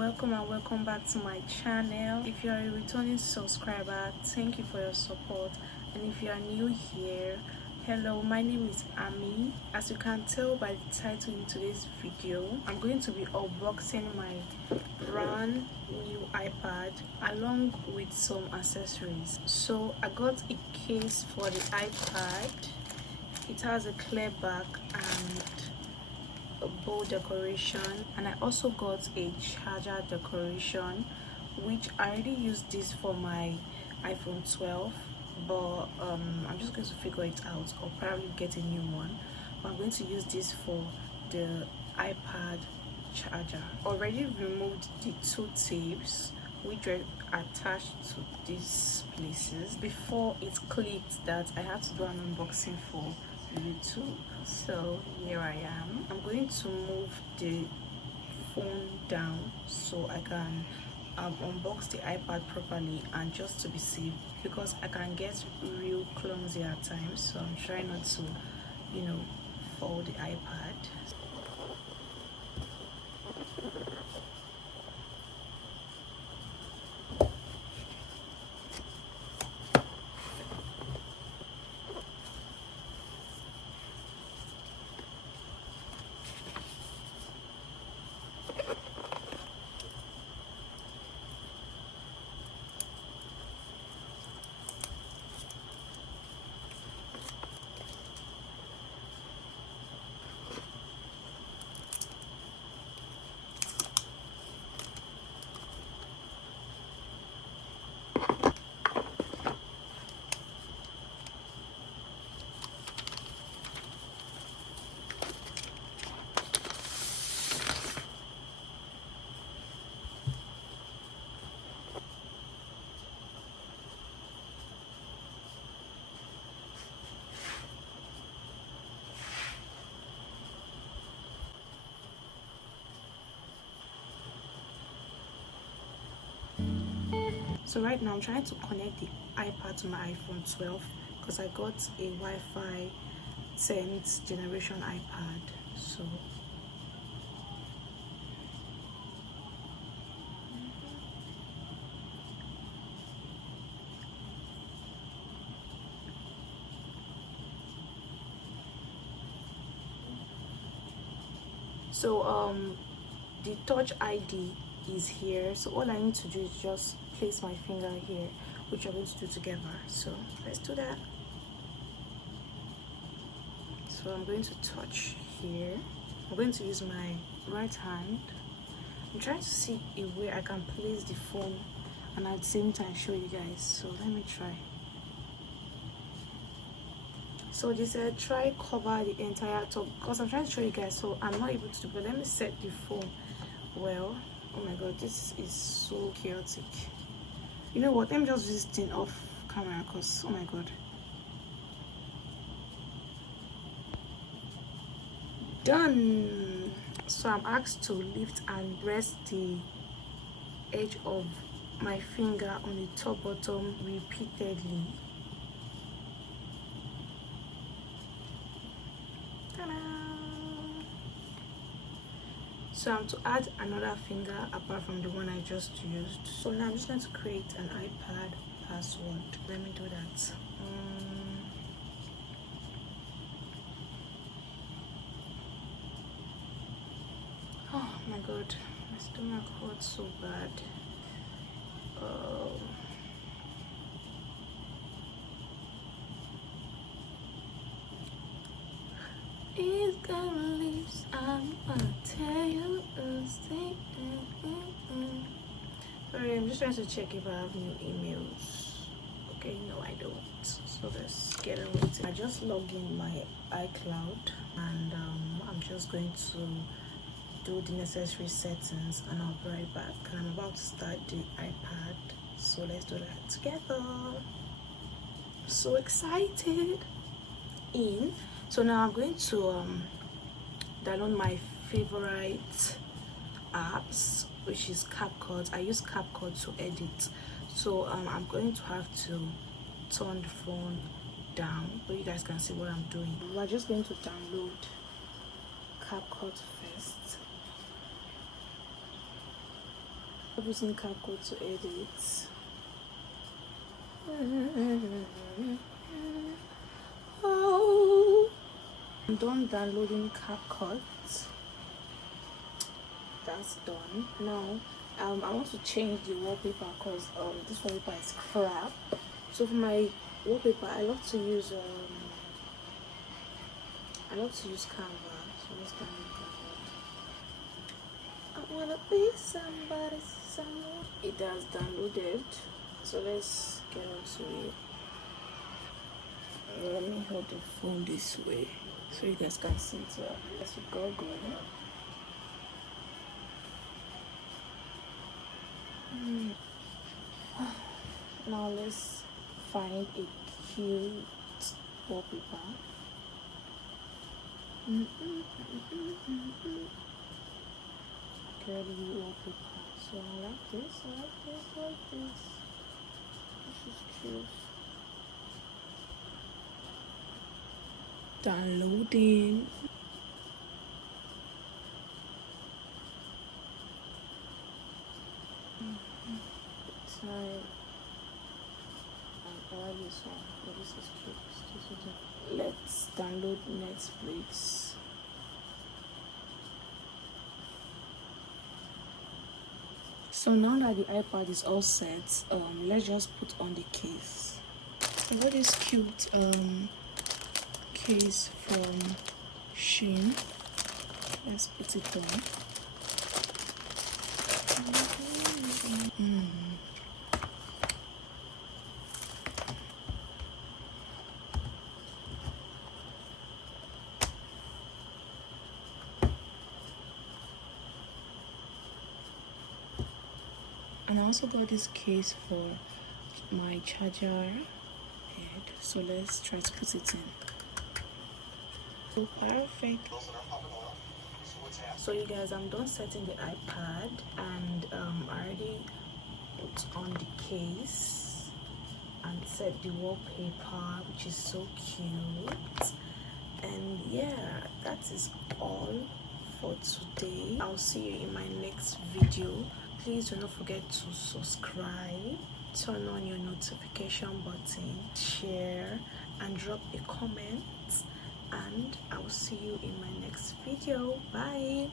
welcome and welcome back to my channel. If you are a returning subscriber, thank you for your support, and if you are new here, hello, my name is Ami. As you can tell by the title in today's video, I'm going to be unboxing my brand new iPad along with some accessories. So I got a case for the iPad. It has a clear back and a bow decoration, and I also got a charger decoration, which I already used this for my iPhone 12, but I'm just going to figure it out or probably get a new one. But I'm going to use this for the iPad charger. Already removed the two tapes which were attached to these places. Before it clicked that I had to do an unboxing for YouTube, so here I am. I'm going to move the phone down so I can unbox the iPad properly, and just to be safe, because I can get real clumsy at times, so I'm trying not to, fall the iPad. So right now I'm trying to connect the iPad to my iPhone 12 because I got a Wi-Fi 10th generation iPad. So the Touch ID is here, so all I need to do is just place my finger here, which I'm going to do together. So let's do that. So I'm going to touch here. I'm going to use my right hand. I'm trying to see a way I can place the phone and at the same time show you guys. So let me try. So this try cover the entire top, because I'm trying to show you guys, so I'm not able to do, but let me set the phone well. Oh my god, this is so chaotic. You know what, let me just do this thing off camera, because oh my god. Done. So I'm asked to lift and rest the edge of my finger on the top button repeatedly. So I'm to add another finger apart from the one I just used. So now I'm just going to create an iPad password. Let me do that. Oh my god, my stomach hurts so bad. It's gonna leave, I'm gonna tell you a thing. Sorry, I'm just trying to check if I have new emails. Okay, no I don't. So let's get on with it. I just logged in my iCloud, and I'm just going to do the necessary settings, and I'll be right back. And I'm about to start the iPad, so let's do that together. So excited. So now I'm going to download my favorite apps, which is CapCut. I use CapCut to edit, so I'm going to have to turn the phone down so you guys can see what I'm doing. We're just going to download CapCut first. I'm using CapCut to edit. Oh, I'm done downloading CapCut. That's done. Now I want to change the wallpaper because this wallpaper is crap. So for my wallpaper, I love to use Canva. So let's download Canva. I wanna be somebody, someone. It has downloaded. So let's get onto it. Let me hold the phone this way so you guys can see it. Let's go. Now let's find a cute wallpaper. Curly wallpaper. So I like this. This is cute. Downloading. This one. Oh, this is cute. Let's download Netflix. So now that the iPad is all set, let's just put on the case. I got this cute case from Shein. Let's put it on. And I also got this case for my charger head. So let's try to put it in. So perfect. So you guys, I'm done setting the iPad and I already put on the case and set the wallpaper, which is so cute. And yeah, that is all for today. I'll see you in my next video. Please do not forget to subscribe, turn on your notification button, share and drop a comment, and I will see you in my next video. Bye.